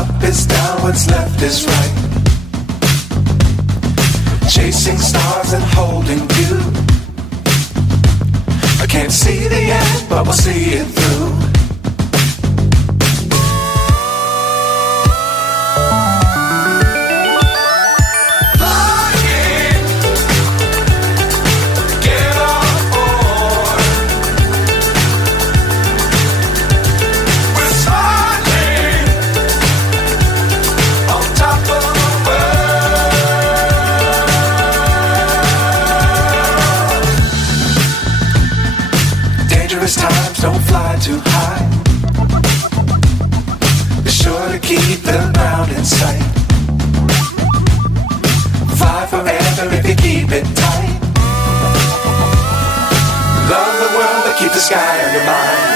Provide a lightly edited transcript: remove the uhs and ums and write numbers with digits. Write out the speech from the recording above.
Up is down, what's left is right. Chasing stars and holding you. I can't see the end, but we'll see it through. Times don't fly too high. Be sure to keep the ground in sight. Fly forever if you keep it tight. Love the world but keep the sky on your mind.